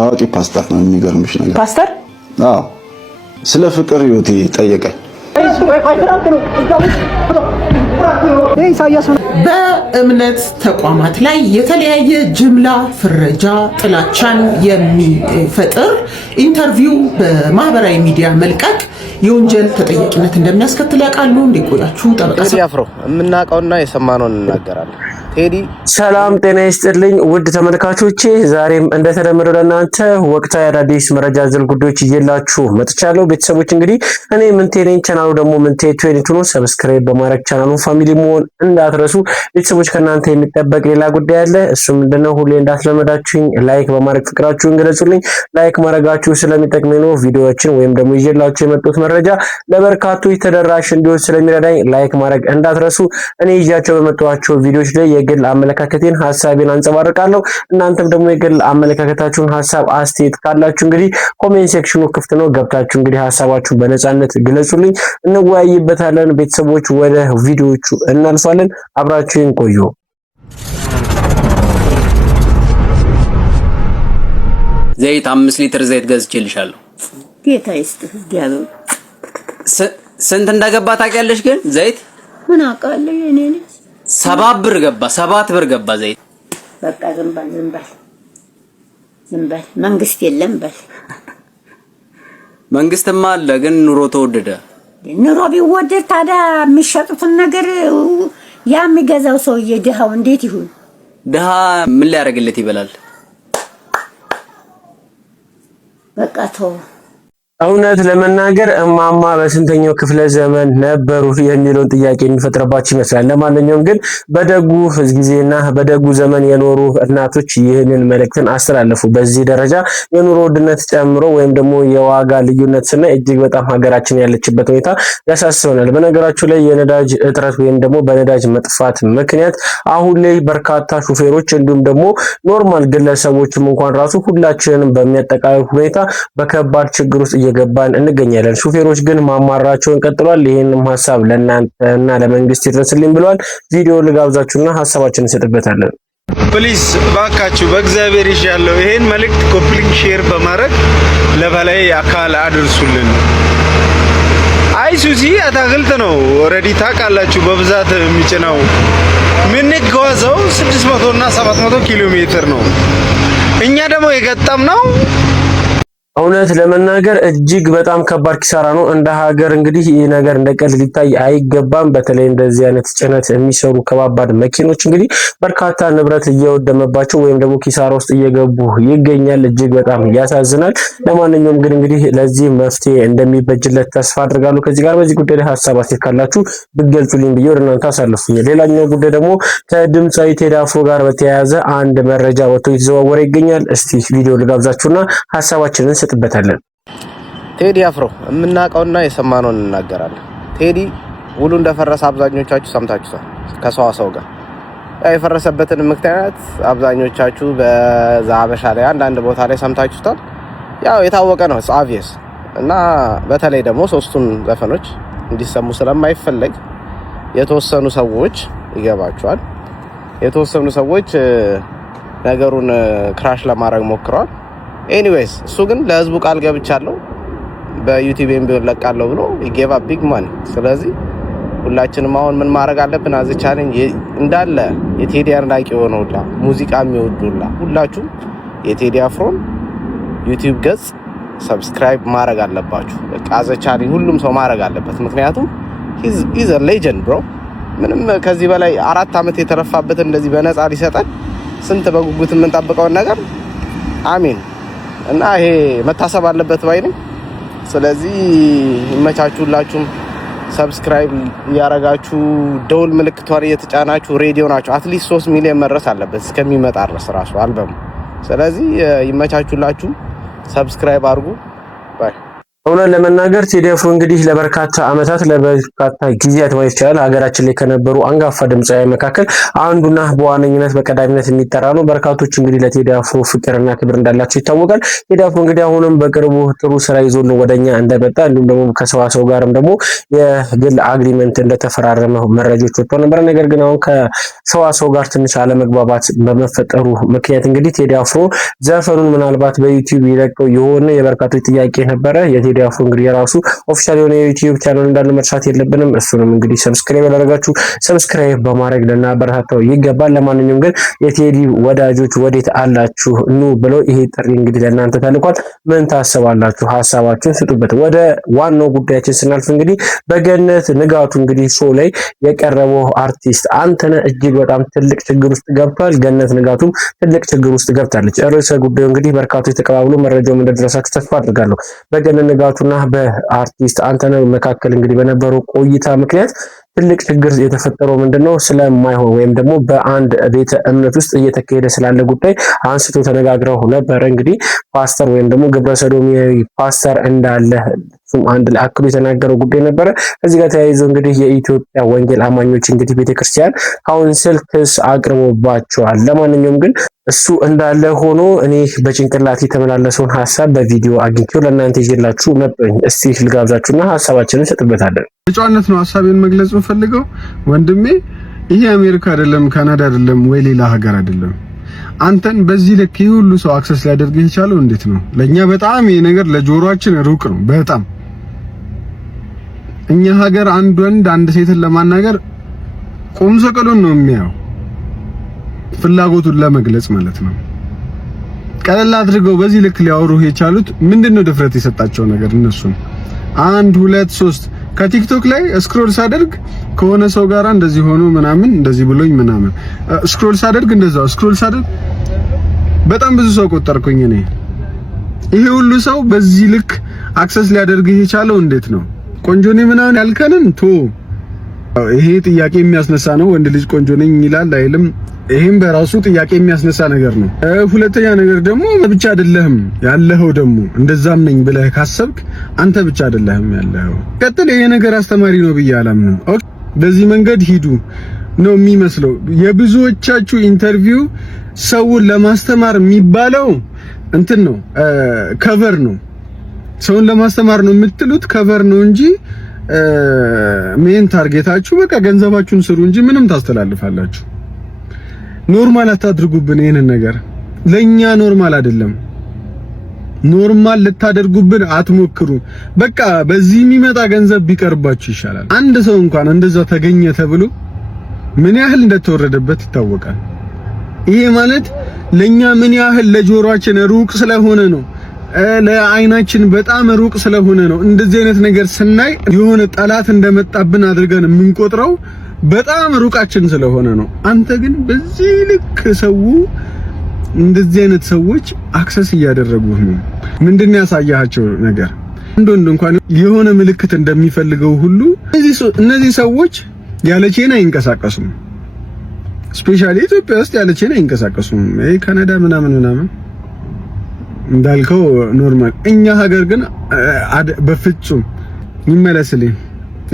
ታዋቂ ፓስተር ነው የሚገርምሽ ነገር ፓስተር አዎ ስለ ፍቅር ህይወቴ ጠየቀኝ በእምነት ተቋማት ላይ የተለያየ ጅምላ ፍረጃ ጥላቻን የሚፈጥር ኢንተርቪው በማህበራዊ ሚዲያ መልቀቅ የወንጀል ተጠያቂነት እንደሚያስከትል ያውቃሉ? እንዲቆያችሁ ጠበቃ ያፍሮ የምናውቀውና የሰማነውን እንናገራለን። ቴዲ ሰላም ጤና ይስጥልኝ ውድ ተመልካቾቼ፣ ዛሬም እንደተለመደው ለእናንተ ወቅታዊ አዳዲስ መረጃ ዘል ጉዳዮች ይዤላችሁ መጥቻለሁ። ቤተሰቦች እንግዲህ እኔ ምንቴ ነኝ፣ ቻናሉ ደግሞ ምንቴ 22 ነው። ሰብስክራይብ በማድረግ ቻናሉ ፋሚሊ መሆን እንዳትረሱ። ቤተሰቦች ከእናንተ የሚጠበቅ ሌላ ጉዳይ አለ። እሱ ምንድነው? ሁሌ እንዳትለመዳችሁኝ ላይክ በማድረግ ፍቅራችሁን ገለጹልኝ። ላይክ ማድረጋችሁ ስለሚጠቅመኝ ነው። ቪዲዮዎችን ወይም ደግሞ ይዤላችሁ የመጡት መረጃ ለበርካቶች ተደራሽ እንዲሆን ስለሚረዳኝ ላይክ ማድረግ እንዳትረሱ። እኔ ይዣቸው በመጣኋቸው ቪዲዮዎች ላይ የግል አመለካከቴን ሐሳቤን አንጸባርቃለሁ። እናንተም ደግሞ የግል አመለካከታችሁን ሐሳብ አስተያየት ካላችሁ እንግዲህ ኮሜንት ሴክሽኑ ክፍት ነው፣ ገብታችሁ እንግዲህ ሐሳባችሁን በነጻነት ግለጹልኝ፣ እንወያይበታለን። ቤተሰቦች ወደ ቪዲዮዎቹ እናልፋለን፣ አብራችሁን ቆዩ። ዘይት 5 ሊትር ዘይት ገዝቼልሻለሁ። ጌታ ይስጥህ ዲያሎ ስንት እንደገባ ታውቂያለሽ? ግን ዘይት ምን አውቃለሁ እኔ ነኝ 7 ብር ገባ፣ 7 ብር ገባ ዘይት። በቃ ዝም በል መንግስት የለም በል። መንግስትማ አለ ግን ኑሮ ተወደደ። ኑሮ ቢወደድ ታዲያ የሚሸጡትን ነገር ያ የሚገዛው ሰውዬ ድሃው እንዴት ይሁን? ድሃ ምን ሊያደርግለት ይበላል? በቃ ተው። እውነት ለመናገር እማማ በስንተኛው ክፍለ ዘመን ነበሩ የሚለውን ጥያቄ የሚፈጥርባችሁ ይመስላል። ለማንኛውም ግን በደጉ ጊዜና በደጉ ዘመን የኖሩ እናቶች ይህንን መልእክትን አስተላለፉ። በዚህ ደረጃ የኑሮ ውድነት ጨምሮ ወይም ደግሞ የዋጋ ልዩነት ስናይ እጅግ በጣም ሀገራችን ያለችበት ሁኔታ ያሳስበናል። በነገራችሁ ላይ የነዳጅ እጥረት ወይም ደግሞ በነዳጅ መጥፋት ምክንያት አሁን ላይ በርካታ ሹፌሮች እንዲሁም ደግሞ ኖርማል ግለሰቦችም እንኳን ራሱ ሁላችንንም በሚያጠቃልል ሁኔታ በከባድ ችግር ውስጥ እየገባን እንገኛለን። ሹፌሮች ግን ማማራቸውን ቀጥሏል። ይሄንም ሐሳብ ለእናንተና ለመንግስት ይድረስልኝ ብለዋል። ቪዲዮ ልጋብዛችሁና ሐሳባችንን እንሰጥበታለን። ፕሊዝ ባካችሁ በእግዚአብሔር ይሻለው ይሄን መልእክት ኮፕሊንግ ሼር በማድረግ ለበላይ አካል አድርሱልን። አይሱዚ አታክልት ነው ኦሬዲ ታውቃላችሁ በብዛት የሚጭነው ምንጓዘው 600 እና 700 ኪሎ ሜትር ነው። እኛ ደግሞ የገጠምነው እውነት ለመናገር እጅግ በጣም ከባድ ኪሳራ ነው። እንደ ሀገር እንግዲህ ይህ ነገር እንደ ቀልድ ሊታይ አይገባም። በተለይ እንደዚህ አይነት ጭነት የሚሰሩ ከባባድ መኪኖች እንግዲህ በርካታ ንብረት እየወደመባቸው ወይም ደግሞ ኪሳራ ውስጥ እየገቡ ይገኛል። እጅግ በጣም ያሳዝናል። ለማንኛውም ግን እንግዲህ ለዚህ መፍትሄ እንደሚበጅለት ተስፋ አድርጋለሁ። ከዚህ ጋር በዚህ ጉዳይ ላይ ሐሳብ አስተያየት ካላችሁ ብትገልጹልኝ ብዬ ወደ እናንተ አሳልፉኝ። ሌላኛው ጉዳይ ደግሞ ከድምጻዊ ቴዲ አፍሮ ጋር በተያያዘ አንድ መረጃ ወጥቶ እየተዘዋወረ ይገኛል። እስቲ ቪዲዮ ልጋብዛችሁና ሐሳባችንን እንሰጥበታለን። ቴዲ አፍሮ የምናውቀውና የሰማነውን እንናገራለን። ቴዲ ውሉ እንደፈረሰ አብዛኞቻችሁ ሰምታችኋል። ከሰው ጋር የፈረሰበትን ምክንያት አብዛኞቻችሁ በዛበሻ ላይ አንዳንድ ቦታ ላይ ሰምታችሁታል። ያው የታወቀ ነው obvious እና በተለይ ደግሞ ሶስቱን ዘፈኖች እንዲሰሙ ስለማይፈለግ የተወሰኑ ሰዎች ይገባቸዋል። የተወሰኑ ሰዎች ነገሩን ክራሽ ለማድረግ ሞክረዋል። ኤኒዌይስ እሱ ግን ለህዝቡ ቃል ገብቻለሁ በዩቲዩብም ቢሆን ለቃለሁ ብሎ ይገባ ቢግ ማኒ። ስለዚህ ሁላችንም አሁን ምን ማድረግ አለብን? አዚ ቻሌንጅ እንዳለ የቴዲ አድናቂ ሆነውላ ሙዚቃ የሚወዱላ ሁላችሁ የቴዲ አፍሮን ዩቲዩብ ገጽ ሰብስክራይብ ማድረግ አለባችሁ። በቃ አዚ ቻሌንጅ ሁሉም ሰው ማድረግ አለበት። ምክንያቱም he's a legend bro። ምንም ከዚህ በላይ 4 አመት የተረፋበት እንደዚህ በነፃ ሊሰጠን ስንት በጉጉት የምንጠብቀው ነገር አሜን እና ይሄ መታሰብ አለበት ባይ ነኝ። ስለዚህ ይመቻችሁላችሁም ሰብስክራይብ ያረጋችሁ ደውል ምልክቷን እየተጫናችሁ ሬዲዮ ናችሁ አትሊስት 3 ሚሊዮን መድረስ አለበት እስከሚመጣ ድረስ ራሱ አልበሙ። ስለዚህ ይመቻችሁላችሁ ሰብስክራይብ አድርጉ ባይ እውነት ለመናገር ቴዲ አፍሮ እንግዲህ ለበርካታ ዓመታት ለበርካታ ጊዜያት ማለት ይችላል ሀገራችን ላይ ከነበሩ አንጋፋ ድምጻዊ መካከል አንዱና በዋነኝነት በቀዳሚነት የሚጠራ ነው። በርካቶች እንግዲህ ለቴዲ አፍሮ ፍቅርና ክብር እንዳላቸው ይታወቃል። ቴዲ አፍሮ እንግዲህ አሁንም በቅርቡ ጥሩ ስራ ይዞልን ወደኛ እንደመጣ እንዲሁም ደግሞ ከሰዋሰው ጋርም ደግሞ የግል አግሪመንት እንደተፈራረመ መረጃዎች ወጥተው ነበር። ነገር ግን አሁን ከሰዋሰው ጋር ትንሽ አለመግባባት በመፈጠሩ ምክንያት እንግዲህ ቴዲ አፍሮ ዘፈኑን ምናልባት በዩቲዩብ ይለቀው የሆነ የበርካቶች ጥያቄ ነበረ። ቴዲ አፍሮ እንግዲህ የራሱ ኦፊሻል የሆነ የዩቲዩብ ቻናል እንዳለ መርሳት የለብንም። እሱንም እንግዲህ ሰብስክራይብ ያደረጋችሁ ሰብስክራይብ በማድረግ ለናበረታታው ይገባል። ለማንኛውም ግን የቴዲ ወዳጆች ወዴት አላችሁ ኑ ብለው ይሄ ጥሪ እንግዲህ ለእናንተ ተልኳል። ምን ታስባላችሁ? ሐሳባችሁን ስጡበት። ወደ ዋናው ጉዳያችን ስናልፍ እንግዲህ በገነት ንጋቱ እንግዲህ ሾው ላይ የቀረበው አርቲስት አንተነህ እጅግ በጣም ትልቅ ችግር ውስጥ ገብቷል። ገነት ንጋቱም ትልቅ ችግር ውስጥ ገብታለች። ርዕሰ ጉዳዩ እንግዲህ በርካቶች ተቀባብሎ መረጃው እንደደረሳችሁ ተስፋ አድርጋለሁ። በገነት ንጋቱና በአርቲስት አንተነህ መካከል እንግዲህ በነበረው ቆይታ ምክንያት ትልቅ ችግር የተፈጠረው ምንድነው? ስለማይሆን ወይም ደግሞ በአንድ ቤተ እምነት ውስጥ እየተካሄደ ስላለ ጉዳይ አንስቶ ተነጋግረው ነበር። እንግዲህ ፓስተር ወይም ደግሞ ግብረሰዶማዊ ፓስተር እንዳለ አንድ ላይ አክሎ የተናገረው ጉዳይ ነበረ። ከዚህ ጋር ተያይዞ እንግዲህ የኢትዮጵያ ወንጌል አማኞች እንግዲህ ቤተክርስቲያን ካውንስል ክስ አቅርቦባቸዋል። ለማንኛውም ግን እሱ እንዳለ ሆኖ እኔ በጭንቅላት የተመላለሰውን ሐሳብ በቪዲዮ አግኝቼው ለእናንተ ይዤላችሁ መጥቶኝ እስቲ ልጋብዛችሁና ሐሳባችንን እንሰጥበታለን። በጨዋነት ነው ሐሳቤን መግለጽ ፈልገው ወንድሜ፣ ይሄ አሜሪካ አይደለም፣ ካናዳ አይደለም፣ ወይ ሌላ ሀገር አይደለም። አንተን በዚህ ልክ ሁሉ ሰው አክሰስ ሊያደርግ የቻለው እንዴት ነው? ለኛ በጣም ይሄ ነገር ለጆሮአችን ሩቅ ነው በጣም። እኛ ሀገር አንድ ወንድ አንድ ሴትን ለማናገር ቁም ሰቀሉን ነው የሚያው ፍላጎቱን ለመግለጽ ማለት ነው። ቀለል አድርገው በዚህ ልክ ሊያወሩህ የቻሉት ምንድነው? ድፍረት የሰጣቸው ነገር እነሱን 1 2 3 ከቲክቶክ ላይ ስክሮል ሳደርግ ከሆነ ሰው ጋር እንደዚህ ሆኖ ምናምን እንደዚህ ብሎኝ ምናምን ስክሮል ሳደርግ እንደዛው ስክሮል ሳደርግ በጣም ብዙ ሰው ቆጠርኩኝ እኔ። ይሄ ሁሉ ሰው በዚህ ልክ አክሰስ ሊያደርግህ የቻለው እንዴት ነው? ቆንጆ ነኝ ምናምን ያልከንን ቶ ይሄ ጥያቄ የሚያስነሳ ነው። ወንድ ልጅ ቆንጆ ነኝ ይላል አይልም? ይሄም በራሱ ጥያቄ የሚያስነሳ ነገር ነው። ሁለተኛ ነገር ደግሞ ብቻ አይደለህም ያለኸው፣ ደግሞ እንደዛም ነኝ ብለህ ካሰብክ አንተ ብቻ አይደለህም ያለኸው። ቀጥል። ይሄ ነገር አስተማሪ ነው ብዬ አላምንም። ኦኬ፣ በዚህ መንገድ ሂዱ ነው የሚመስለው። የብዙዎቻችሁ ኢንተርቪው ሰውን ለማስተማር የሚባለው እንትን ነው፣ ከቨር ነው። ሰውን ለማስተማር ነው የምትሉት ከቨር ነው እንጂ ሜን ታርጌታችሁ በቃ ገንዘባችሁን ስሩ እንጂ ምንም ታስተላልፋላችሁ። ኖርማል አታድርጉብን። ይሄንን ነገር ለኛ ኖርማል አይደለም። ኖርማል ልታደርጉብን አትሞክሩ። በቃ በዚህ የሚመጣ ገንዘብ ቢቀርባችሁ ይሻላል። አንድ ሰው እንኳን እንደዛ ተገኘ ተብሎ ምን ያህል እንደተወረደበት ይታወቃል። ይሄ ማለት ለኛ ምን ያህል ለጆሮአችን ሩቅ ስለሆነ ነው፣ ለአይናችን በጣም ሩቅ ስለሆነ ነው። እንደዚህ አይነት ነገር ስናይ የሆነ ጠላት እንደመጣብን አድርገን የምንቆጥረው በጣም ሩቃችን ስለሆነ ነው። አንተ ግን በዚህ ልክ ሰው እንደዚህ አይነት ሰዎች አክሰስ እያደረጉህ ነው። ምንድነው ያሳያቸው ነገር? እንደወንድ እንኳን የሆነ ምልክት እንደሚፈልገው ሁሉ እነዚህ ሰዎች ያለ ቼን አይንቀሳቀሱም። ስፔሻሊ ኢትዮጵያ ውስጥ ያለ ቼን አይንቀሳቀሱም። ካናዳ ምናምን እንዳልከው ኖርማል። እኛ ሀገር ግን በፍጹም ይመለስልኝ።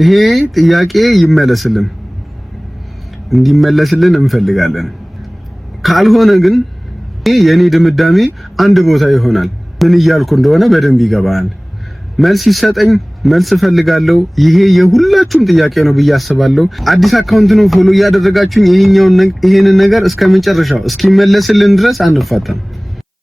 ይሄ ጥያቄ ይመለስልን፣ እንዲመለስልን እንፈልጋለን። ካልሆነ ግን የኔ ድምዳሜ አንድ ቦታ ይሆናል። ምን እያልኩ እንደሆነ በደንብ ይገባል። መልስ ይሰጠኝ፣ መልስ እፈልጋለሁ። ይሄ የሁላችሁም ጥያቄ ነው ብዬ አስባለሁ። አዲስ አካውንት ነው ፎሎ እያደረጋችሁኝ ይሄንን ነገር እስከመጨረሻው እስኪመለስልን ድረስ አንፋታም።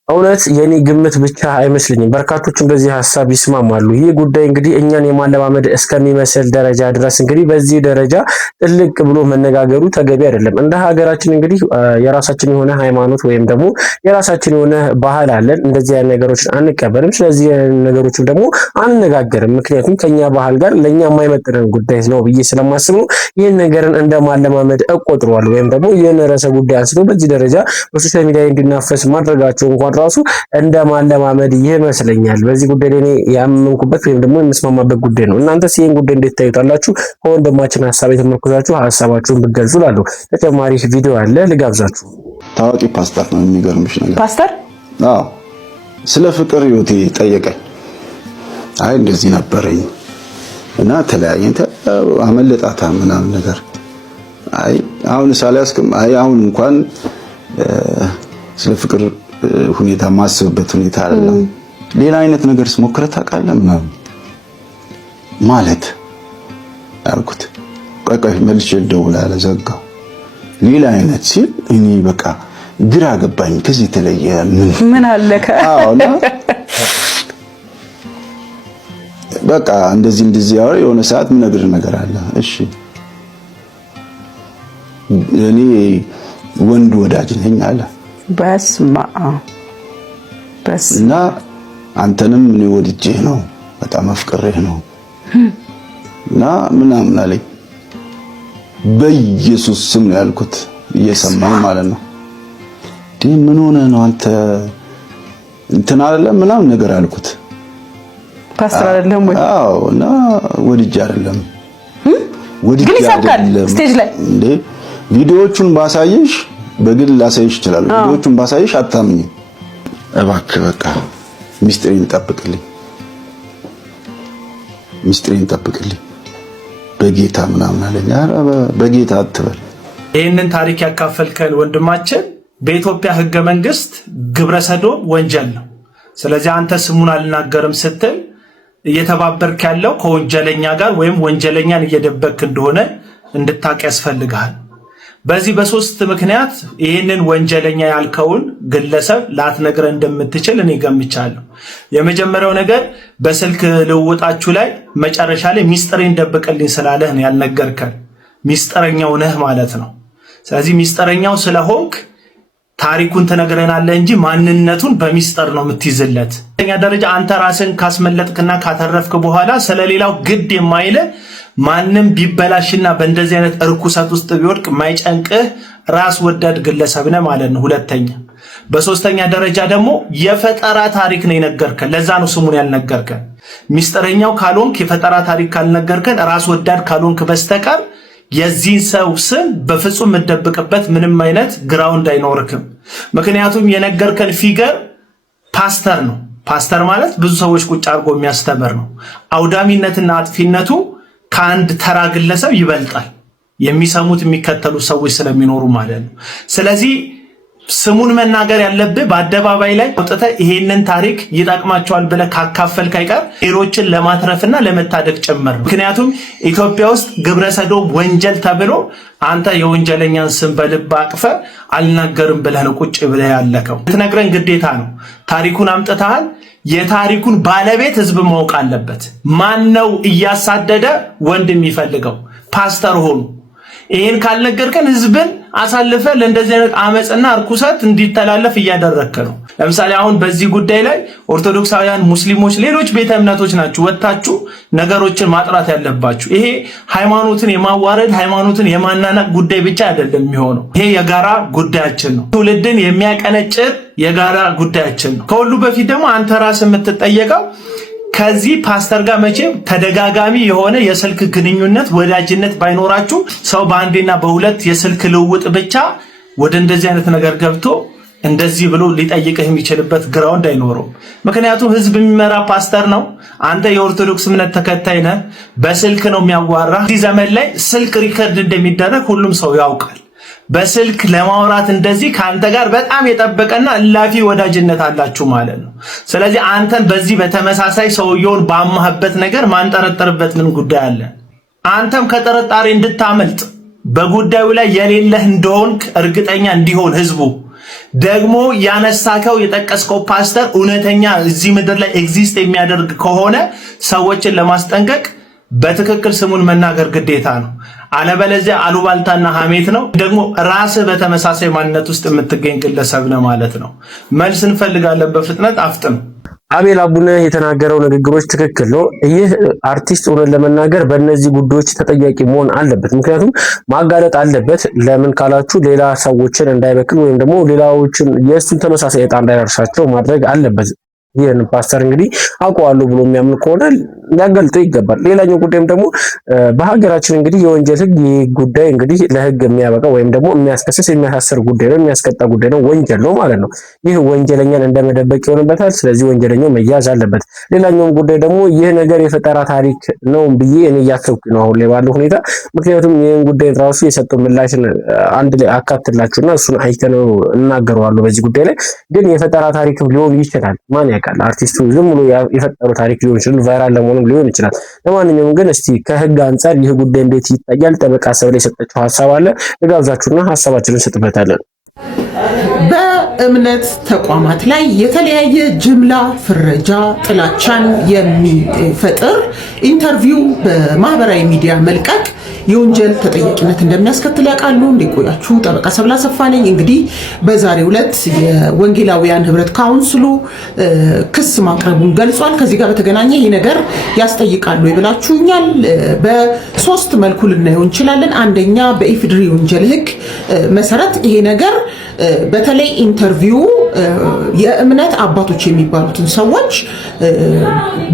እውነት የኔ ግምት ብቻ አይመስልኝም። በርካቶችም በዚህ ሐሳብ ይስማማሉ። ይህ ጉዳይ እንግዲህ እኛን የማለማመድ እስከሚመስል ደረጃ ድረስ እንግዲህ በዚህ ደረጃ ጥልቅ ብሎ መነጋገሩ ተገቢ አይደለም። እንደ ሀገራችን እንግዲህ የራሳችን የሆነ ሃይማኖት ወይም ደግሞ የራሳችን የሆነ ባህል አለን። እንደዚህ አይነት ነገሮችን አንቀበልም። ስለዚህ ነገሮችን ደግሞ አንነጋገርም። ምክንያቱም ከኛ ባህል ጋር ለኛ የማይመጥነን ጉዳይ ነው ብዬ ስለማስብ ነው ይህን ነገርን እንደ ማለማመድ እቆጥረዋለሁ። ወይም ደግሞ ይህን ርዕሰ ጉዳይ አንስቶ በዚህ ደረጃ በሶሻል ሚዲያ እንዲናፈስ ማድረጋቸው እንኳን ራሱ እንደ ማለማመድ ይመስለኛል። በዚህ ጉዳይ ላይ እኔ ያመንኩበት ወይም ደግሞ የምስማማበት ጉዳይ ነው። እናንተስ ይሄን ጉዳይ እንዴት ታዩታላችሁ? ከወንድማችን ሐሳብ የተመረኮዛችሁ ሐሳባችሁን ብትገልጹ እላለሁ። ተጨማሪ ቪዲዮ አለ ልጋብዛችሁ። ታዋቂ ፓስተር ነው። የሚገርምሽ ነገር ፓስተር አዎ፣ ስለ ፍቅር ህይወቴ ጠየቀኝ። አይ እንደዚህ ነበረኝ እና ተለያየን አመለጣታ ምናምን ነገር አይ አሁን ሳላስከም አይ አሁን እንኳን ስለ ፍቅር ሁኔታ ማስብበት ሁኔታ አይደለም ሌላ አይነት ነገር ስሞክረ ታውቃለህ ምናምን ማለት አልኩት ቆይ መልሼ ልደውልልህ ዘጋው ሌላ አይነት ሲል እኔ በቃ ግራ ገባኝ ከዚህ ተለየ ምን አለከ አውና በቃ እንደዚህ ያወራ የሆነ ሰዓት ምን ነገር አለ እሺ እኔ ወንድ ወዳጅ ነኝ አለ በስማ እና አንተንም እኔ ወድጄ ነው በጣም አፍቅሬህ ነው እና ምናምን አለኝ በኢየሱስ ስም ነው ያልኩት እየሰማኝ ማለት ነው ምን ሆነ ነው አንተ እንትን አይደለም ምናምን ነገር አልኩት ፓስተር አይደለም ወይ አዎ እና ወድጄ አይደለም ወድጄ አይደለም ስቴጅ ላይ እንዴ ቪዲዮዎቹን ባሳይሽ በግል ላሳይሽ ይችላል ቪዲዮዎቹን ባሳይሽ አታምኚ እባክህ በቃ ሚስጥሬን ጠብቅልኝ በጌታ ምናምን አለኝ ኧረ በጌታ አትበል ይሄንን ታሪክ ያካፈልከን ወንድማችን በኢትዮጵያ ሕገ መንግስት ግብረ ሰዶም ወንጀል ነው ስለዚህ አንተ ስሙን አልናገርም ስትል እየተባበርክ ያለው ከወንጀለኛ ጋር ወይም ወንጀለኛን እየደበክ እንደሆነ እንድታቅ ያስፈልጋል በዚህ በሶስት ምክንያት ይሄንን ወንጀለኛ ያልከውን ግለሰብ ላትነግረ እንደምትችል እኔ ገምቻለሁ የመጀመሪያው ነገር በስልክ ልውውጣችሁ ላይ መጨረሻ ላይ ሚስጥሬን ደብቅልኝ ስላለህ ነው ያልነገርከን ሚስጥረኛው ነህ ማለት ነው ስለዚህ ሚስጥረኛው ስለሆንክ ታሪኩን ተነግረናለህ እንጂ ማንነቱን በሚስጥር ነው የምትይዝለት በኛ ደረጃ አንተ ራስን ካስመለጥክና ካተረፍክ በኋላ ስለሌላው ግድ የማይለ ማንንም ቢበላሽና በእንደዚህ አይነት እርኩሰት ውስጥ ቢወድቅ ማይጨንቅህ ራስ ወዳድ ግለሰብ ነህ ማለት ነው ሁለተኛ በሶስተኛ ደረጃ ደግሞ የፈጠራ ታሪክ ነው የነገርከን ለዛ ነው ስሙን ያልነገርከን ሚስጥረኛው ካልሆንክ የፈጠራ ታሪክ ካልነገርከን ራስ ወዳድ ካልሆንክ በስተቀር የዚህ ሰው ስም በፍጹም መደብቅበት ምንም አይነት ግራውንድ አይኖርክም ምክንያቱም የነገርከን ፊገር ፓስተር ነው ፓስተር ማለት ብዙ ሰዎች ቁጭ አድርጎ የሚያስተምር ነው አውዳሚነትና አጥፊነቱ ከአንድ ተራ ግለሰብ ይበልጣል የሚሰሙት የሚከተሉ ሰዎች ስለሚኖሩ ማለት ነው ስለዚህ ስሙን መናገር ያለብህ በአደባባይ ላይ ወጥተህ ይሄንን ታሪክ ይጣቅማቸዋል ብለህ ካካፈልክ አይቀር ሌሎችን ለማትረፍና ለመታደግ ጭምር ምክንያቱም ኢትዮጵያ ውስጥ ግብረ ሰዶም ወንጀል ተብሎ አንተ የወንጀለኛን ስም በልብ አቅፈ አልናገርም ብለህ ነው ቁጭ ብለህ ያለከው ትነግረን ግዴታ ነው ታሪኩን አምጥተሃል የታሪኩን ባለቤት ህዝብ ማወቅ አለበት ማን ነው እያሳደደ ወንድ የሚፈልገው ፓስተር ሆኖ ይሄን ካልነገርከን ህዝብን አሳልፈ ለእንደዚህ አይነት አመጽና እርኩሰት እንዲተላለፍ እያደረከ ነው ለምሳሌ አሁን በዚህ ጉዳይ ላይ ኦርቶዶክሳውያን ሙስሊሞች ሌሎች ቤተ እምነቶች ናችሁ ወጣችሁ ነገሮችን ማጥራት ያለባችሁ ይሄ ሃይማኖትን የማዋረድ ሃይማኖትን የማናናቅ ጉዳይ ብቻ አይደለም የሚሆነው ይሄ የጋራ ጉዳያችን ነው ትውልድን የሚያቀነጭር የጋራ ጉዳያችን ነው ከሁሉ በፊት ደግሞ አንተ ራስህ የምትጠየቀው ከዚህ ፓስተር ጋር መቼም ተደጋጋሚ የሆነ የስልክ ግንኙነት ወዳጅነት ባይኖራችሁ ሰው በአንዴና በሁለት የስልክ ልውውጥ ብቻ ወደ እንደዚህ አይነት ነገር ገብቶ እንደዚህ ብሎ ሊጠይቅህ የሚችልበት ግራውንድ አይኖርም ምክንያቱም ህዝብ የሚመራ ፓስተር ነው አንተ የኦርቶዶክስ እምነት ተከታይ ነህ በስልክ ነው የሚያዋራ እዚህ ዘመን ላይ ስልክ ሪከርድ እንደሚደረግ ሁሉም ሰው ያውቃል በስልክ ለማውራት እንደዚህ ካንተ ጋር በጣም የጠበቀና እላፊ ወዳጅነት አላችሁ ማለት ነው ስለዚህ አንተን በዚህ በተመሳሳይ ሰውየውን ባማህበት ነገር ማንጠረጠርበት ምን ጉዳይ አለ አንተም ከጠረጣሪ እንድታመልጥ በጉዳዩ ላይ የሌለህ እንደሆንክ እርግጠኛ እንዲሆን ህዝቡ ደግሞ ያነሳከው የጠቀስከው ፓስተር እውነተኛ እዚህ ምድር ላይ ኤግዚስት የሚያደርግ ከሆነ ሰዎችን ለማስጠንቀቅ በትክክል ስሙን መናገር ግዴታ ነው አለበለዚያ አሉባልታና ሐሜት ነው ደግሞ ራስህ በተመሳሳይ ማንነት ውስጥ የምትገኝ ግለሰብ ነው ማለት ነው መልስ እንፈልጋለን በፍጥነት አፍጥን አቤል አቡነ የተናገረው ንግግሮች ትክክል ነው ይህ አርቲስት ሆነ ለመናገር በእነዚህ ጉዳዮች ተጠያቂ መሆን አለበት ምክንያቱም ማጋለጥ አለበት ለምን ካላችሁ ሌላ ሰዎችን እንዳይበክል ወይም ደግሞ ሌላዎችን የእሱን ተመሳሳይ ዕጣ እንዳይደርሳቸው ማድረግ አለበት ይህን ፓስተር እንግዲህ አውቀዋለሁ ብሎ የሚያምን ከሆነ ሊያገልጠው ይገባል። ሌላኛው ጉዳይም ደግሞ በሀገራችን እንግዲህ የወንጀል ህግ ጉዳይ እንግዲህ ለህግ የሚያበቃ ወይም ደግሞ የሚያስከስስ የሚያሳስር ጉዳይ ነው፣ የሚያስቀጣ ጉዳይ ነው፣ ወንጀል ነው ማለት ነው። ይህ ወንጀለኛን እንደመደበቅ ይሆንበታል። ስለዚህ ወንጀለኛው መያዝ አለበት። ሌላኛውም ጉዳይ ደግሞ ይህ ነገር የፈጠራ ታሪክ ነው ብዬ እኔ እያሰብኩ ነው አሁን ላይ ባለው ሁኔታ። ምክንያቱም ይህን ጉዳይ ራሱ የሰጠው ምላሽን አንድ ላይ አካትላችሁና እሱን አይተነው እናገረዋለሁ። በዚህ ጉዳይ ላይ ግን የፈጠራ ታሪክም ሊሆን ይችላል። ማን ያውቃል? አርቲስቱ ዝም ብሎ የፈጠሩ ታሪክ ሊሆን ይችላል፣ ቫይራል ለመሆኑም ሊሆን ይችላል። ለማንኛውም ግን እስቲ ከህግ አንጻር ይህ ጉዳይ እንዴት ይታያል? ጠበቃ ሰብለ የሰጠችው ሀሳብ አለ፣ ልጋብዛችሁና ሀሳባችንን እንሰጥበታለን። በእምነት ተቋማት ላይ የተለያየ ጅምላ ፍረጃ፣ ጥላቻን የሚፈጥር ኢንተርቪው በማህበራዊ ሚዲያ መልቀቅ የወንጀል ተጠያቂነት እንደሚያስከትል ያውቃሉ? እንዲቆያችሁ ጠበቃ ሰብለ አሰፋ ነኝ። እንግዲህ በዛሬው ዕለት የወንጌላውያን ህብረት ካውንስሉ ክስ ማቅረቡን ገልጿል። ከዚህ ጋር በተገናኘ ይህ ነገር ያስጠይቃሉ ይብላችሁኛል። በሶስት መልኩ ልናየው እንችላለን። አንደኛ በኢፌዴሪ ወንጀል ህግ መሰረት ይሄ ነገር በተለይ ኢንተርቪው የእምነት አባቶች የሚባሉትን ሰዎች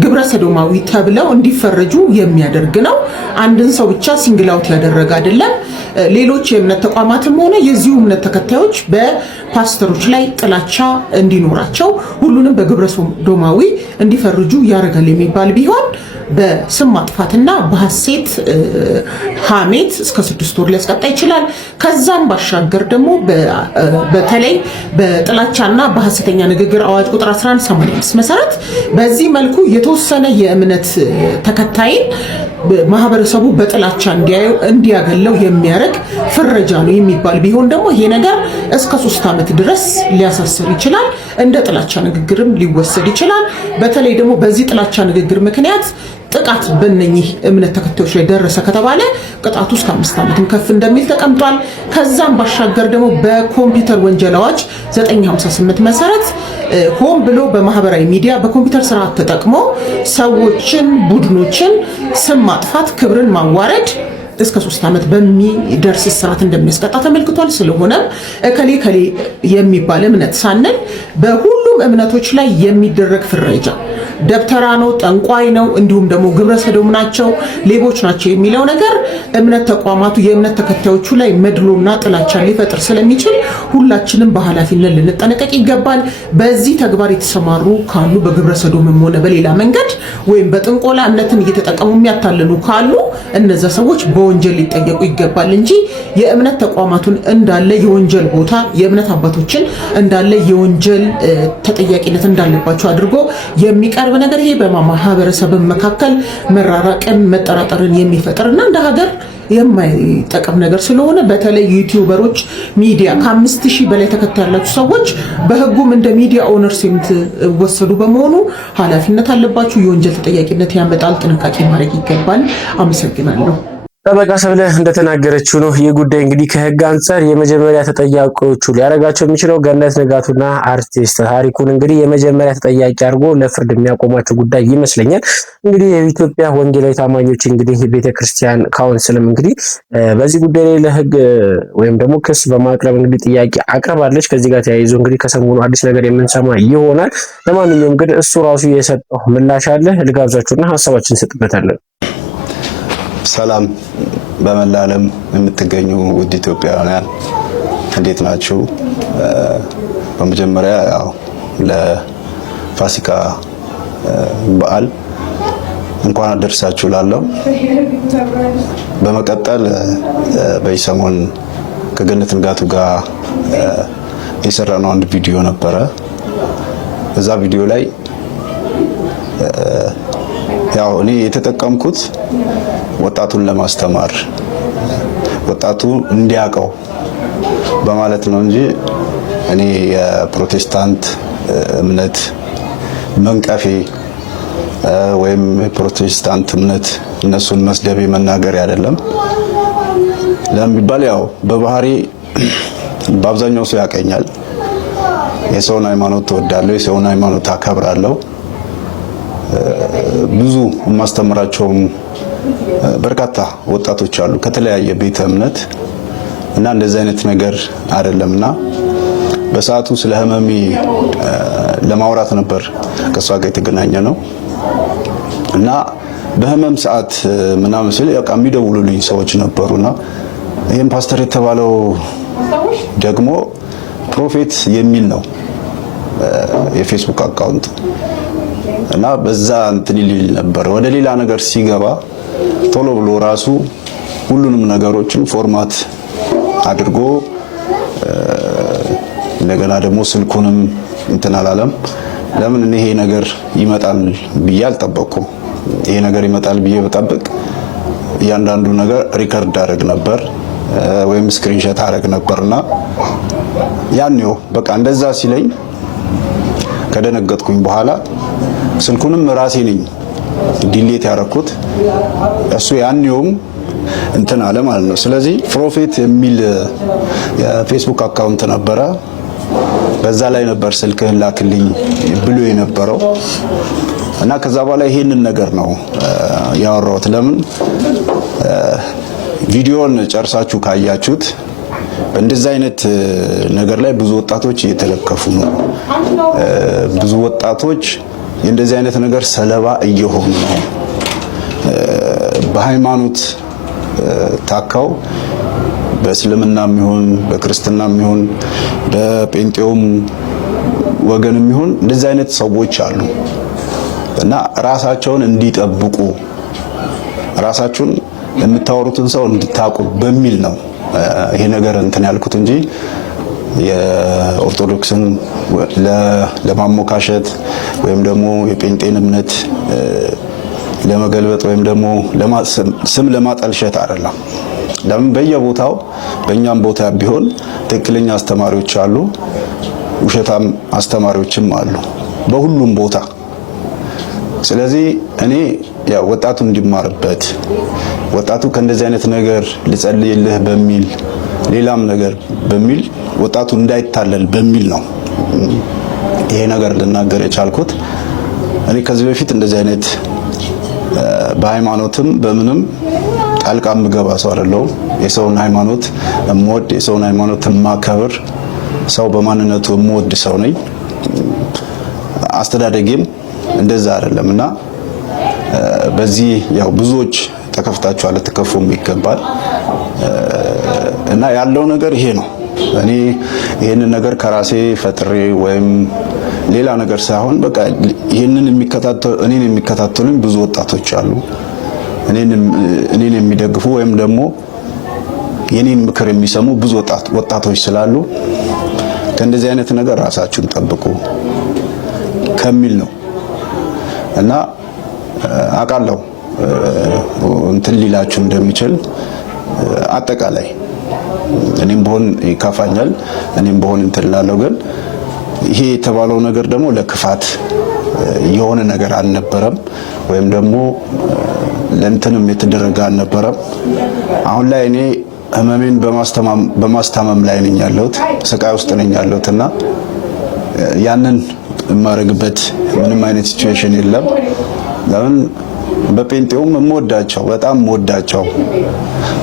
ግብረ ሰዶማዊ ተብለው እንዲፈረጁ የሚያደርግ ነው። አንድን ሰው ብቻ ሲንግል አውት ያደረገ አይደለም። ሌሎች የእምነት ተቋማትም ሆነ የዚሁ እምነት ተከታዮች በፓስተሮች ላይ ጥላቻ እንዲኖራቸው ሁሉንም በግብረ ሰዶማዊ እንዲፈርጁ ያደርጋል የሚባል ቢሆን በስም ማጥፋትና በሐሰት ሐሜት እስከ 6 ወር ሊያስቀጣ ይችላል። ከዛም ባሻገር ደግሞ በተለይ በጥላቻና በሐሰተኛ ንግግር አዋጅ ቁጥር 1185 መሰረት በዚህ መልኩ የተወሰነ የእምነት ተከታይን ማህበረሰቡ በጥላቻ እንዲያገለው የሚያደርግ ፍረጃ ነው የሚባል ቢሆን ደግሞ ይሄ ነገር እስከ 3 ዓመት ድረስ ሊያሳስር ይችላል። እንደ ጥላቻ ንግግርም ሊወሰድ ይችላል። በተለይ ደግሞ በዚህ ጥላቻ ንግግር ምክንያት ጥቃት በእነኚህ እምነት ተከታዮች ላይ ደረሰ ከተባለ ቅጣቱ እስከ 5 ዓመትም ከፍ እንደሚል ተቀምጧል። ከዛም ባሻገር ደግሞ በኮምፒውተር ወንጀል አዋጅ 958 መሰረት ሆን ብሎ በማህበራዊ ሚዲያ በኮምፒውተር ስርዓት ተጠቅሞ ሰዎችን፣ ቡድኖችን ስም ማጥፋት፣ ክብርን ማዋረድ እስከ 3 ዓመት በሚደርስ እስራት እንደሚያስቀጣ ተመልክቷል። ስለሆነም እከሌ ከሌ የሚባል እምነት ሳንል በሁሉም እምነቶች ላይ የሚደረግ ፍረጃ ደብተራ ነው፣ ጠንቋይ ነው፣ እንዲሁም ደግሞ ግብረ ሰዶም ናቸው፣ ሌቦች ናቸው የሚለው ነገር እምነት ተቋማቱ የእምነት ተከታዮቹ ላይ መድሎና ጥላቻን ሊፈጥር ስለሚችል ሁላችንም በኃላፊነት ልንጠነቀቅ ይገባል። በዚህ ተግባር የተሰማሩ ካሉ በግብረ ሰዶምም ሆነ በሌላ መንገድ ወይም በጥንቆላ እምነትን እየተጠቀሙ የሚያታልሉ ካሉ እነዛ ሰዎች በወንጀል ሊጠየቁ ይገባል እንጂ የእምነት ተቋማቱን እንዳለ የወንጀል ቦታ የእምነት አባቶችን እንዳለ የወንጀል ተጠያቂነት እንዳለባቸው አድርጎ የሚቀርብ ነገር ይሄ በማህበረሰብ መካከል መራራቅን መጠራጠርን የሚፈጥርና እንደ ሀገር የማይጠቅም ነገር ስለሆነ በተለይ ዩቲዩበሮች ሚዲያ ከ5000 በላይ ተከታይ ያላችሁ ሰዎች በህጉም እንደ ሚዲያ ኦነርስ የምትወሰዱ በመሆኑ ኃላፊነት አለባችሁ። የወንጀል ተጠያቂነት ያመጣል። ጥንቃቄ ማድረግ ይገባል። አመሰግናለሁ። ጠበቃ ሰብለ እንደተናገረችው ነው። ይህ ጉዳይ እንግዲህ ከህግ አንጻር የመጀመሪያ ተጠያቂዎቹ ሊያደርጋቸው የሚችለው ገነት ንጋቱና አርቲስት ታሪኩን እንግዲህ የመጀመሪያ ተጠያቂ አድርጎ ለፍርድ የሚያቆማቸው ጉዳይ ይመስለኛል። እንግዲህ የኢትዮጵያ ወንጌላዊ ታማኞች እንግዲህ ቤተክርስቲያን ካውንስልም እንግዲህ በዚህ ጉዳይ ላይ ለህግ ወይም ደግሞ ክስ በማቅረብ እንግዲህ ጥያቄ አቅርባለች። ከዚህ ጋር ተያይዞ እንግዲህ ከሰሞኑ አዲስ ነገር የምንሰማ ይሆናል። ለማንኛውም ግን እሱ ራሱ የሰጠው ምላሽ አለ። ልጋብዛችሁና ሀሳባችን እንሰጥበታለን። ሰላም በመላ ዓለም የምትገኙ ውድ ኢትዮጵያውያን እንዴት ናችሁ? በመጀመሪያ ያው ለፋሲካ በዓል እንኳን አደረሳችሁ ላለው። በመቀጠል በዚህ ሰሞን ከገነት ንጋቱ ጋር የሰራነው አንድ ቪዲዮ ነበረ። በዛ ቪዲዮ ላይ ያው እኔ የተጠቀምኩት ወጣቱን ለማስተማር ወጣቱ እንዲያውቀው በማለት ነው እንጂ እኔ የፕሮቴስታንት እምነት መንቀፌ ወይም የፕሮቴስታንት እምነት እነሱን መስደቤ መናገር አይደለም። ለምን ቢባል ያው በባህሪ በአብዛኛው ሰው ያቀኛል። የሰውን ሃይማኖት ተወዳለሁ፣ የሰውን ሃይማኖት አከብራለሁ። ብዙ ማስተምራቸውም በርካታ ወጣቶች አሉ ከተለያየ ቤተ እምነት እና እንደዚህ አይነት ነገር አይደለምና በሰዓቱ ስለ ህመሜ ለማውራት ነበር ከሷ ጋር የተገናኘ ነው እና በህመም ሰዓት ምናምን ስለ በቃ የሚደውሉልኝ ሰዎች ነበሩና ይሄን ፓስተር የተባለው ደግሞ ፕሮፌት የሚል ነው የፌስቡክ አካውንት እና በዛ እንትን ይል ነበር። ወደ ሌላ ነገር ሲገባ ቶሎ ብሎ ራሱ ሁሉንም ነገሮችን ፎርማት አድርጎ እንደገና ደግሞ ስልኩንም እንትን አላለም። ለምን ይሄ ነገር ይመጣል ብዬ አልጠበቅኩም። ይሄ ነገር ይመጣል ብዬ በጠብቅ እያንዳንዱ ነገር ሪከርድ አደረግ ነበር ወይም ስክሪንሾት አደረግ ነበርና ያንው በቃ እንደዛ ሲለኝ ከደነገጥኩኝ በኋላ ስልኩንም ራሴ ነኝ ዲሊት ያደረኩት። እሱ ያንውም እንትን አለ ማለት ነው። ስለዚህ ፕሮፌት የሚል የፌስቡክ አካውንት ነበረ። በዛ ላይ ነበር ስልክህን ላክልኝ ብሎ የነበረው እና ከዛ በኋላ ይሄንን ነገር ነው ያወራሁት። ለምን ቪዲዮን ጨርሳችሁ ካያችሁት በእንደዚህ አይነት ነገር ላይ ብዙ ወጣቶች እየተለከፉ ነው። ብዙ ወጣቶች የእንደዚህ አይነት ነገር ሰለባ እየሆኑ ነው። በሃይማኖት ታካው በእስልምናም ይሁን በክርስትናም ይሁን በጴንጤውም ወገንም ይሁን እንደዚህ አይነት ሰዎች አሉ እና ራሳቸውን እንዲጠብቁ ራሳቸውን የምታወሩትን ሰው እንድታቁ በሚል ነው ይሄ ነገር እንትን ያልኩት እንጂ የኦርቶዶክስን ለማሞካሸት ወይም ደግሞ የጴንጤን እምነት ለመገልበጥ ወይም ደግሞ ስም ለማጠልሸት አይደለም። ለምን በየቦታው በእኛም ቦታ ቢሆን ትክክለኛ አስተማሪዎች አሉ፣ ውሸታም አስተማሪዎችም አሉ በሁሉም ቦታ። ስለዚህ እኔ ያው ወጣቱ እንዲማርበት ወጣቱ ከእንደዚህ አይነት ነገር ልጸልይልህ በሚል ሌላም ነገር በሚል ወጣቱ እንዳይታለል በሚል ነው ይሄ ነገር ልናገር የቻልኩት። እኔ ከዚህ በፊት እንደዚህ አይነት በሃይማኖትም በምንም ጣልቃ ምገባ ሰው አይደለሁም። የሰውን ሃይማኖት እምወድ የሰውን ሃይማኖት ማከብር ሰው በማንነቱ እምወድ ሰው ነኝ። አስተዳደጌም እንደዛ አይደለምና በዚህ ያው ብዙዎች ተከፍታችኋል፣ ተከፉም ይገባል እና ያለው ነገር ይሄ ነው። እኔ ይሄንን ነገር ከራሴ ፈጥሬ ወይም ሌላ ነገር ሳይሆን በቃ ይሄንን የሚከታተሉኝ ብዙ ወጣቶች አሉ። እኔን የሚደግፉ ወይም ደግሞ የኔን ምክር የሚሰሙ ብዙ ወጣቶች ስላሉ ከእንደዚህ አይነት ነገር ራሳችሁን ጠብቁ ከሚል ነው እና አውቃለሁ እንትን ሊላችሁ እንደሚችል አጠቃላይ እኔም በሆን ይካፋኛል፣ እኔም በሆን እንትን ላለው ግን ይሄ የተባለው ነገር ደግሞ ለክፋት የሆነ ነገር አልነበረም ወይም ደግሞ ለእንትንም የተደረገ አልነበረም። አሁን ላይ እኔ ህመሜን በማስታመም ላይ ነኝ ያለሁት፣ ስቃይ ውስጥ ነኝ ያለሁትና ያንን የማደርግበት ምንም አይነት ሲቹዌሽን የለም። ለምን በጴንጤውም የምወዳቸው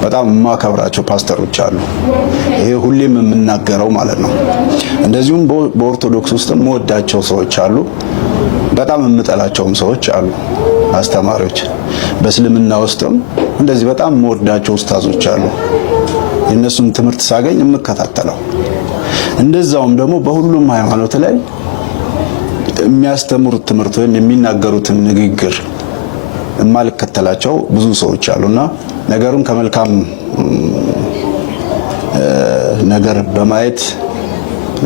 በጣም የማከብራቸው ፓስተሮች አሉ። ይሄ ሁሌም የምናገረው ማለት ነው። እንደዚሁም በኦርቶዶክስ ውስጥ የምወዳቸው ሰዎች አሉ፣ በጣም የምጠላቸውም ሰዎች አሉ አስተማሪዎች። በእስልምና ውስጥም እንደዚህ በጣም የምወዳቸው ኡስታዞች አሉ፣ የእነሱን ትምህርት ሳገኝ የምከታተለው። እንደዛውም ደግሞ በሁሉም ሃይማኖት ላይ የሚያስተምሩት ትምህርት ወይም የሚናገሩትን ንግግር የማልከተላቸው ብዙ ሰዎች አሉና ነገሩን ከመልካም ነገር በማየት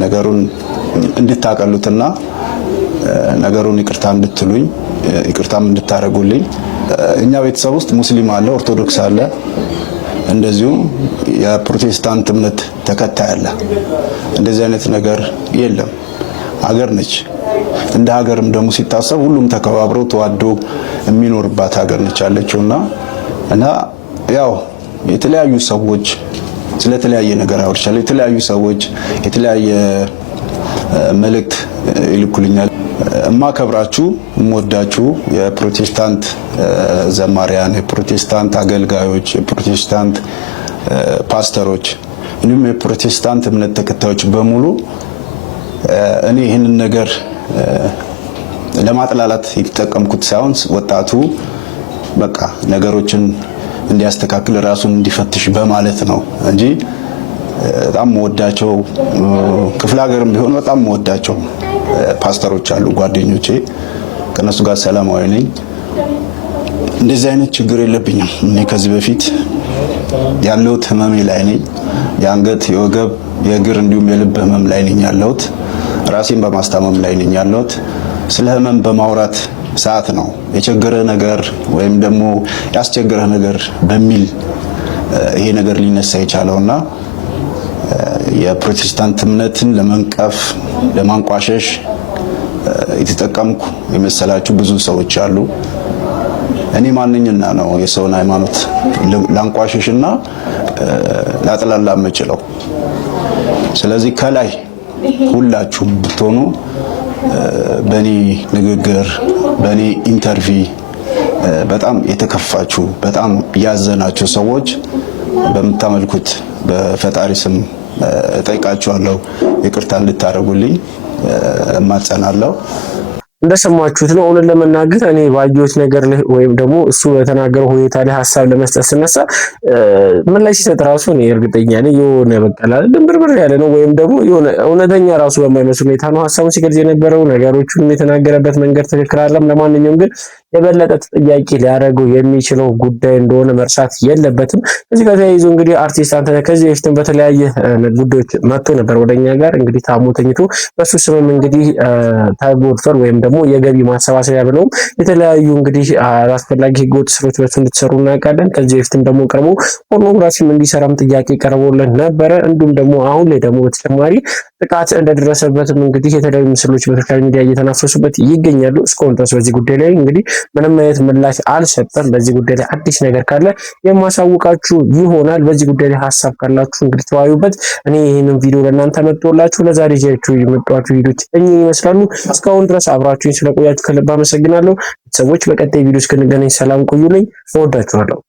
ነገሩን እንድታቀሉትና ነገሩን ይቅርታ እንድትሉኝ ይቅርታም እንድታረጉልኝ። እኛ ቤተሰብ ውስጥ ሙስሊም አለ፣ ኦርቶዶክስ አለ፣ እንደዚሁም የፕሮቴስታንት እምነት ተከታይ አለ። እንደዚህ አይነት ነገር የለም። ሀገር ነች። እንደ ሀገርም ደግሞ ሲታሰብ ሁሉም ተከባብረው ተዋዶ የሚኖርባት ሀገር ነች ያለችውና እና ያው የተለያዩ ሰዎች ስለተለያየ ነገር አውርቻለሁ። የተለያዩ ሰዎች የተለያየ መልእክት ይልኩልኛል። እማከብራችሁ እምወዳችሁ የፕሮቴስታንት ዘማሪያን፣ የፕሮቴስታንት አገልጋዮች፣ የፕሮቴስታንት ፓስተሮች እንዲሁም የፕሮቴስታንት እምነት ተከታዮች በሙሉ እኔ ይህንን ነገር ለማጥላላት የተጠቀምኩት ሳይሆን ወጣቱ በቃ ነገሮችን እንዲያስተካክል ራሱን እንዲፈትሽ በማለት ነው እንጂ በጣም ወዳቸው ክፍለ ሀገርም ቢሆን በጣም ወዳቸው ፓስተሮች አሉ ጓደኞቼ ከነሱ ጋር ሰላማዊ ነኝ እንደዚህ አይነት ችግር የለብኝም እኔ ከዚህ በፊት ያለሁት ህመሜ ላይ ነኝ የአንገት የወገብ የእግር እንዲሁም የልብ ህመም ላይ ነኝ ያለሁት ራሴን በማስታመም ላይ ነኝ ያለሁት ስለ ህመም በማውራት ሰዓት ነው የቸገረ ነገር ወይም ደግሞ ያስቸገረ ነገር በሚል ይሄ ነገር ሊነሳ የቻለውና የፕሮቴስታንት እምነትን ለመንቀፍ ለማንቋሸሽ የተጠቀምኩ የመሰላችሁ ብዙ ሰዎች አሉ እኔ ማንኛና ነው የሰውን ሃይማኖት ላንቋሸሽና ላጥላላ መጭለው ስለዚህ ከላይ ሁላችሁም ብትሆኑ በኔ ንግግር በኔ ኢንተርቪው በጣም የተከፋችሁ በጣም ያዘናችሁ ሰዎች በመታመልኩት በፈጣሪ ስም እጠይቃችኋለሁ ይቅርታ እንድታረጉልኝ እማጸናለሁ እንደሰማችሁት ነው እውነት ለመናገር እኔ ባየሁት ነገር ላይ ወይም ደግሞ እሱ በተናገረው ሁኔታ ላይ ሐሳብ ለመስጠት ስነሳ ምን ላይ ሲሰጥ ራሱ ነው እርግጠኛ ነኝ የሆነ በቀላ ድንብርብር ያለ ነው ወይም ደግሞ የሆነ እውነተኛ ራሱ በማይመስል ሁኔታ ነው ሐሳቡን ሲገልጽ የነበረው ነገሮቹን የተናገረበት መንገድ ትክክል አይደለም ለማንኛውም ግን የበለጠ ጥያቄ ሊያደርገው የሚችለው ጉዳይ እንደሆነ መርሳት የለበትም እዚህ ጋር ተያይዞ እንግዲህ አርቲስት አንተነህ ከዚህ በፊትም በተለያየ ጉዳዮች መጥቶ ነበር ወደኛ ጋር እንግዲህ ታሞ ተኝቶ በሱ ስምም እንግዲህ ታጎድቷል ወይም ደግሞ የገቢ ማሰባሰቢያ ብለው የተለያዩ እንግዲህ አስፈላጊ ህገወጥ ስራዎች በሱ እንድትሰሩ እናውቃለን ከዚህ በፊትም ደግሞ ቀርቦ ፖርኖግራፊም እንዲሰራም ጥያቄ ቀርቦለት ነበረ እንዲሁም ደግሞ አሁን ላይ ደግሞ በተጨማሪ ጥቃት እንደደረሰበትም እንግዲህ የተለያዩ ምስሎች በሶሻል ሚዲያ እየተናፈሱበት ይገኛሉ እስካሁን ድረስ በዚህ ጉዳይ ላይ እንግዲህ ምንም አይነት ምላሽ አልሰጠም በዚህ ጉዳይ ላይ አዲስ ነገር ካለ የማሳውቃችሁ ይሆናል በዚህ ጉዳይ ላይ ሐሳብ ካላችሁ እንግዲህ ተወያዩበት እኔ ይሄንን ቪዲዮ ለእናንተ መጥቶላችሁ ለዛሬ ይዤላችሁ የመጣኋቸው ቪዲዮዎች እኚህ ይመስላሉ እስካሁን ድረስ አብራችሁኝ ስለቆያችሁ ከልብ አመሰግናለሁ ሰዎች በቀጣይ ቪዲዮ እስክንገናኝ ሰላም ቆዩልኝ እወዳችኋለሁ